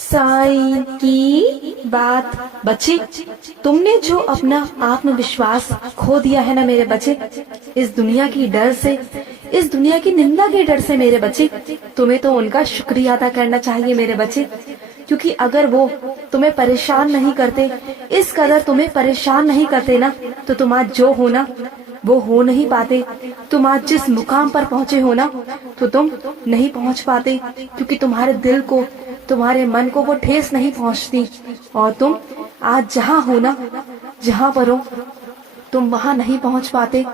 साईं की बात। बच्चे, तुमने जो अपना आत्मविश्वास खो दिया है ना मेरे बच्चे, इस दुनिया की डर से, इस दुनिया की निंदा के डर से मेरे बच्चे, तुम्हें तो उनका शुक्रिया अदा करना चाहिए मेरे बच्चे। क्योंकि अगर वो तुम्हें परेशान नहीं करते, इस कदर तुम्हें परेशान नहीं करते ना, तो तुम आज जो हो ना वो हो नहीं पाते। तुम आज जिस मुकाम पर पहुंचे हो ना, तो तुम नहीं पहुंच पाते, क्योंकि तुम्हारे दिल को, तुम्हारे मन को वो ठेस नहीं पहुंचती। और तुम आज जहाँ हो ना, जहाँ पर हो, तुम वहाँ नहीं पहुंच पाते।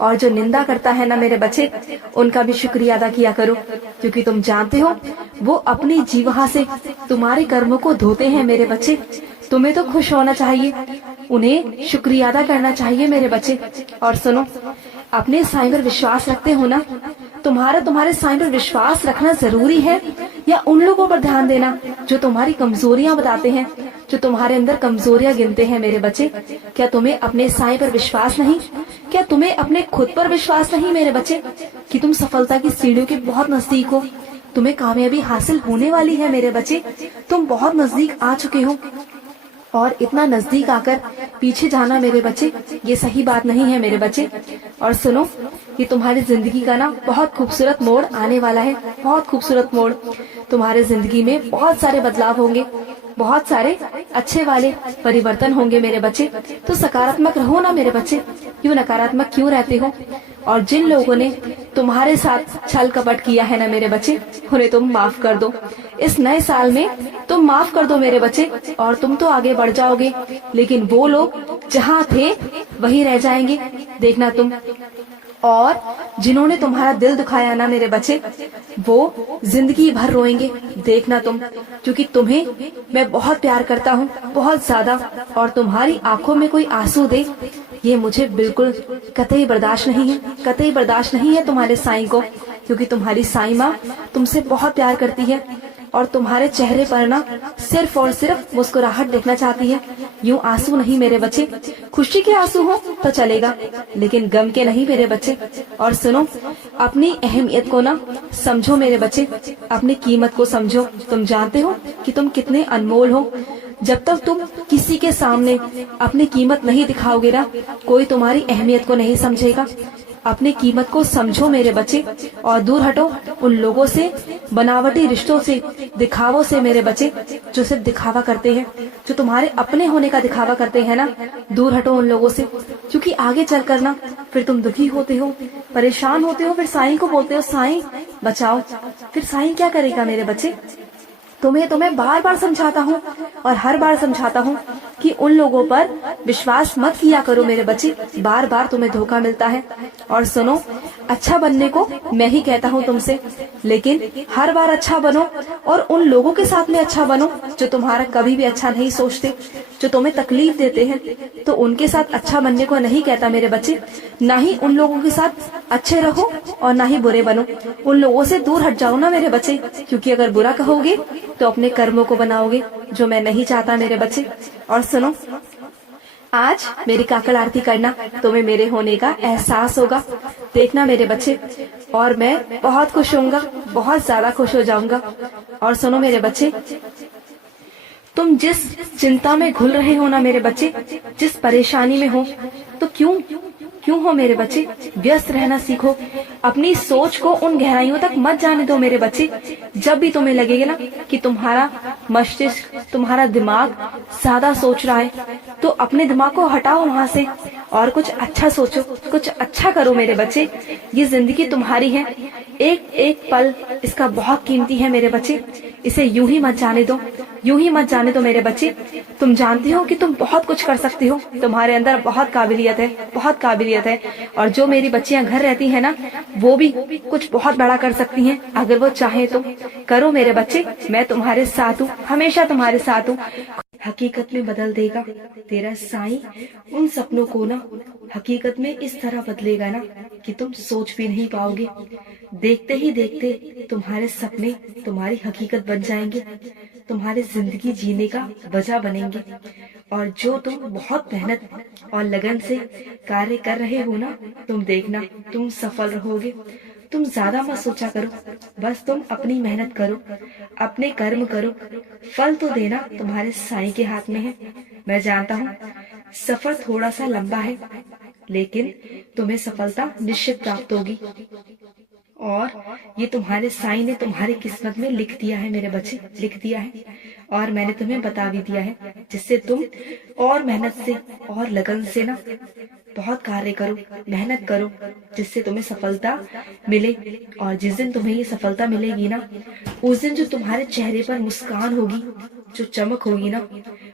और जो निंदा करता है ना मेरे बच्चे, उनका भी शुक्रिया अदा किया करो, क्योंकि तुम जानते हो वो अपनी जीवा से तुम्हारे कर्मों को धोते हैं मेरे बच्चे। तुम्हें तो खुश होना चाहिए, उन्हें शुक्रिया अदा करना चाहिए मेरे बच्चे। और सुनो, अपने साईं पर विश्वास रखते हो ना, तुम्हारे साईं पर विश्वास रखना जरूरी है, या उन लोगों पर ध्यान देना जो तुम्हारी कमजोरियां बताते हैं, जो तुम्हारे अंदर कमजोरियां गिनते हैं मेरे बच्चे। क्या तुम्हें अपने साईं पर विश्वास नहीं? क्या तुम्हें अपने खुद पर विश्वास नहीं मेरे बच्चे, कि तुम सफलता की सीढ़ियों के बहुत नजदीक हो, तुम्हें कामयाबी हासिल होने वाली है मेरे बच्चे। तुम बहुत नजदीक आ चुके हो, और इतना नजदीक आकर पीछे जाना मेरे बच्चे, ये सही बात नहीं है मेरे बच्चे। और सुनो, ये तुम्हारी जिंदगी का ना बहुत खूबसूरत मोड़ आने वाला है, बहुत खूबसूरत मोड़। तुम्हारे जिंदगी में बहुत सारे बदलाव होंगे, बहुत सारे अच्छे वाले परिवर्तन होंगे मेरे बच्चे। तो सकारात्मक रहो ना मेरे बच्चे, क्यों नकारात्मक क्यों रहते हो? और जिन लोगों ने तुम्हारे साथ छल कपट किया है ना मेरे बच्चे, उन्हें तुम माफ कर दो। इस नए साल में तुम माफ कर दो मेरे बच्चे, और तुम तो आगे बढ़ जाओगे, लेकिन वो लोग जहाँ थे वही रह जाएंगे, देखना तुम। और जिन्होंने तुम्हारा दिल दुखाया ना मेरे बच्चे, वो जिंदगी भर रोएंगे, देखना तुम। क्योंकि तुम्हें मैं बहुत प्यार करता हूँ, बहुत ज्यादा, और तुम्हारी आंखों में कोई आंसू दे, ये मुझे बिल्कुल कतई बर्दाश्त नहीं है, कतई बर्दाश्त नहीं है तुम्हारे साईं को। क्योंकि तुम्हारी साईं माँ तुमसे बहुत प्यार करती है, और तुम्हारे चेहरे पर ना सिर्फ और सिर्फ मुस्कुराहट देखना चाहती है, यूं आंसू नहीं मेरे बच्चे। खुशी के आंसू हो तो चलेगा, लेकिन गम के नहीं मेरे बच्चे। और सुनो, अपनी अहमियत को ना समझो मेरे बच्चे, अपनी कीमत को समझो। तुम जानते हो कि तुम कितने अनमोल हो। जब तक तुम किसी के सामने अपनी कीमत नहीं दिखाओगे ना, कोई तुम्हारी अहमियत को नहीं समझेगा। अपनी कीमत को समझो मेरे बच्चे, और दूर हटो उन लोगों से, बनावटी रिश्तों से, दिखावों से मेरे बच्चे, जो सिर्फ दिखावा करते हैं, जो तुम्हारे अपने होने का दिखावा करते हैं ना। दूर हटो उन लोगों से, क्योंकि आगे चल कर ना फिर तुम दुखी होते हो, परेशान होते हो, फिर साईं को बोलते हो साईं बचाओ। फिर साईं क्या करेगा मेरे बच्चे? तुम्हें बार बार समझाता हूँ, और हर बार समझाता हूँ कि उन लोगों पर विश्वास मत किया करो मेरे बच्चे, बार बार तुम्हें धोखा मिलता है। और सुनो, अच्छा बनने को मैं ही कहता हूँ तुमसे, लेकिन हर बार अच्छा बनो, और उन लोगों के साथ में अच्छा बनो जो तुम्हारा कभी भी अच्छा नहीं सोचते, जो तुम्हें तकलीफ देते हैं। तो उनके साथ अच्छा बनने को नहीं कहता मेरे बच्चे, ना ही उन लोगों के साथ अच्छे रहो, और ना ही बुरे बनो। उन लोगों से दूर हट जाओ ना मेरे बच्चे, क्योंकि अगर बुरा कहोगे तो अपने कर्मों को बनाओगे, जो मैं नहीं चाहता मेरे बच्चे। और सुनो, आज मेरी काकड़ आरती करना, तुम्हें मेरे होने का एहसास होगा, देखना मेरे बच्चे। और मैं बहुत खुश होऊंगा, बहुत ज्यादा खुश हो जाऊंगा। और सुनो मेरे बच्चे, तुम जिस चिंता में घुल रहे हो ना मेरे बच्चे, जिस परेशानी में हो, तो क्यों हो मेरे बच्चे, व्यस्त रहना सीखो। अपनी सोच को उन गहराइयों तक मत जाने दो मेरे बच्चे। जब भी तुम्हें लगेगा ना कि तुम्हारा मस्तिष्क, तुम्हारा दिमाग ज्यादा सोच रहा है, तो अपने दिमाग को हटाओ वहाँ से, और कुछ अच्छा सोचो, कुछ अच्छा करो मेरे बच्चे। ये जिंदगी तुम्हारी है, एक एक पल इसका बहुत कीमती है मेरे बच्चे। इसे यूं ही मत जाने दो, यूं ही मत जाने दो मेरे बच्चे। तुम जानते हो कि तुम बहुत कुछ कर सकते हो, तुम्हारे अंदर बहुत काबिलियत है, बहुत काबिलियत है। और जो मेरी बच्चियां घर रहती हैं ना, वो भी कुछ बहुत बड़ा कर सकती हैं, अगर वो चाहे तो। करो मेरे बच्चे, मैं तुम्हारे साथ हूँ, हमेशा तुम्हारे साथ हूँ। हकीकत में बदल देगा तेरा साईं उन सपनों को ना, हकीकत में इस तरह बदलेगा ना कि तुम सोच भी नहीं पाओगे। देखते ही देखते तुम्हारे सपने तुम्हारी हकीकत बन जाएंगे, तुम्हारी जिंदगी जीने का वजह बनेंगे। और जो तुम बहुत मेहनत और लगन से कार्य कर रहे हो ना, तुम देखना तुम सफल रहोगे। तुम ज्यादा मत सोचा करो, बस तुम अपनी मेहनत करो, अपने कर्म करो, फल तो देना तुम्हारे साईं के हाथ में है। मैं जानता हूँ सफर थोड़ा सा लंबा है, लेकिन तुम्हें सफलता निश्चित प्राप्त होगी। और ये तुम्हारे साईं ने तुम्हारी किस्मत में लिख दिया है मेरे बच्चे, लिख दिया है। और मैंने तुम्हें बता भी दिया है, जिससे तुम और मेहनत से और लगन से ना बहुत कार्य करो, मेहनत करो, जिससे तुम्हें सफलता मिले। और जिस दिन तुम्हें ये सफलता मिलेगी ना, उस दिन जो तुम्हारे चेहरे पर मुस्कान होगी, जो चमक होगी ना,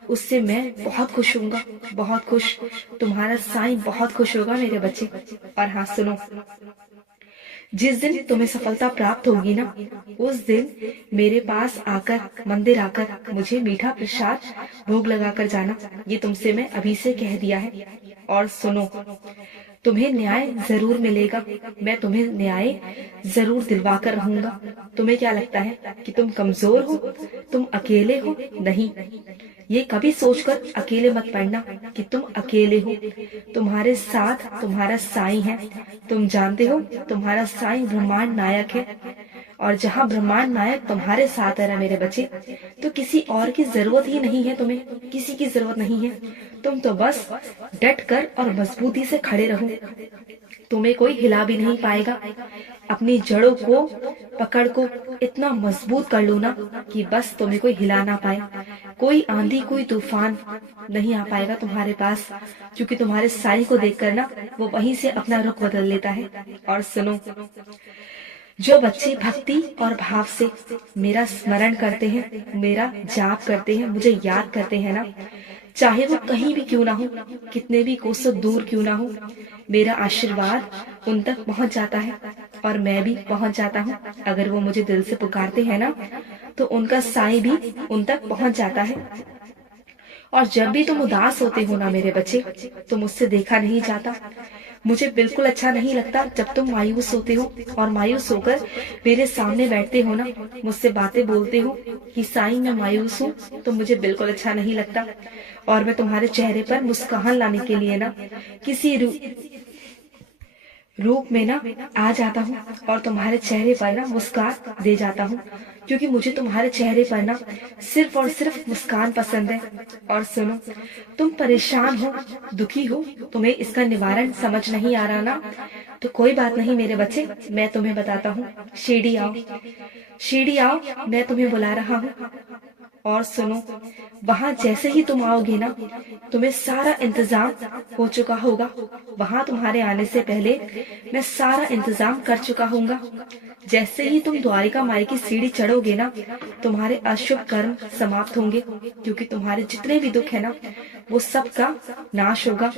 उससे मैं बहुत खुश होऊंगा, बहुत खुश। तुम्हारा साईं बहुत खुश होगा मेरे बच्चे। और हाँ सुनो, जिस दिन तुम्हें सफलता प्राप्त होगी ना, उस दिन मेरे पास आकर, मंदिर आकर मुझे मीठा प्रसाद भोग लगाकर जाना। ये तुमसे मैं अभी से कह दिया है। और सुनो, तुम्हें न्याय जरूर मिलेगा, मैं तुम्हें न्याय जरूर दिलवाकर रहूंगा। तुम्हें क्या लगता है कि तुम कमजोर हो, तुम अकेले हो? नहीं, ये कभी सोचकर अकेले मत पड़ना कि तुम अकेले हो। तुम्हारे साथ तुम्हारा साईं है। तुम जानते हो तुम्हारा साईं ब्रह्मांड नायक है, और जहाँ ब्रह्मांड नायक तुम्हारे साथ है ना मेरे बच्चे, तो किसी और की जरूरत ही नहीं है, तुम्हें किसी की जरूरत नहीं है। तुम तो बस डट कर और मजबूती से खड़े रहो, तुम्हें कोई हिला भी नहीं पाएगा। अपनी जड़ों को पकड़ को इतना मजबूत कर लो ना कि बस तुम्हें कोई हिला ना पाए। कोई आंधी, कोई तूफान नहीं आ पाएगा तुम्हारे पास, क्योंकि तुम्हारे साईं को देखकर ना वो वहीं से अपना रुख बदल लेता है। और सुनो, जो बच्चे भक्ति और भाव से मेरा स्मरण करते हैं, मेरा जाप करते हैं, मुझे याद करते हैं ना, चाहे वो कहीं भी क्यों ना हो, कितने भी कोसों दूर क्यों ना हो, मेरा आशीर्वाद उन तक पहुंच जाता है, और मैं भी पहुंच जाता हूँ। अगर वो मुझे दिल से पुकारते हैं ना, तो उनका साईं भी उन तक पहुंच जाता है। और जब भी तुम उदास होते हो ना मेरे बच्चे, तो मुझसे देखा नहीं जाता। मुझे बिल्कुल अच्छा नहीं लगता जब तुम मायूस होते हो, और मायूस होकर मेरे सामने बैठते हो ना, मुझसे बातें बोलते हो कि साईं मैं मायूस हूँ, तो मुझे बिल्कुल अच्छा नहीं लगता। और मैं तुम्हारे चेहरे पर मुस्कान लाने के लिए ना किसी रूप में ना आ जाता हूँ, और तुम्हारे चेहरे पर ना मुस्कान दे जाता हूँ, क्योंकि मुझे तुम्हारे चेहरे पर ना सिर्फ और सिर्फ मुस्कान पसंद है। और सुनो, तुम परेशान हो, दुखी हो, तुम्हें इसका निवारण समझ नहीं आ रहा ना, तो कोई बात नहीं मेरे बच्चे, मैं तुम्हें बताता हूँ। शिरडी आओ, शिरडी आओ, मैं तुम्हें बुला रहा हूँ। और सुनो, वहाँ जैसे ही तुम आओगे ना, तुम्हें सारा इंतजाम हो चुका होगा। वहाँ तुम्हारे आने से पहले मैं सारा इंतजाम कर चुका हूँगा। जैसे ही तुम द्वारिका माई की सीढ़ी चढ़ोगे ना, तुम्हारे अशुभ कर्म समाप्त होंगे, क्योंकि तुम्हारे जितने भी दुख है ना, वो सब का नाश होगा।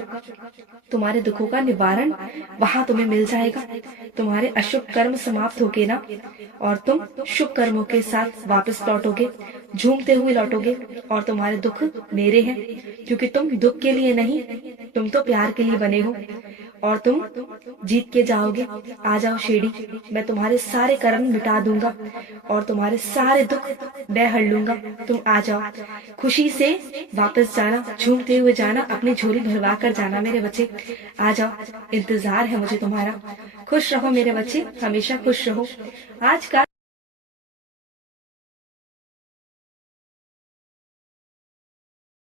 तुम्हारे दुखों का निवारण वहाँ तुम्हें मिल जाएगा। तुम्हारे अशुभ कर्म समाप्त होके ना, और तुम शुभ कर्मों के साथ वापस लौटोगे, झूमते हुए लौटोगे। और तुम्हारे दुख मेरे हैं, क्योंकि तुम दुख के लिए नहीं, तुम तो प्यार के लिए बने हो, और तुम जीत के जाओगे। आ जाओ शिरडी, मैं तुम्हारे सारे कर्म मिटा दूंगा, और तुम्हारे सारे दुख मैं हर लूंगा। तुम आ जाओ, खुशी से वापस जाना, झूमते हुए जाना, अपनी झोली भरवा कर जाना मेरे बच्चे। आ जाओ, इंतजार है मुझे तुम्हारा। खुश रहो मेरे बच्चे, हमेशा खुश रहो। आज का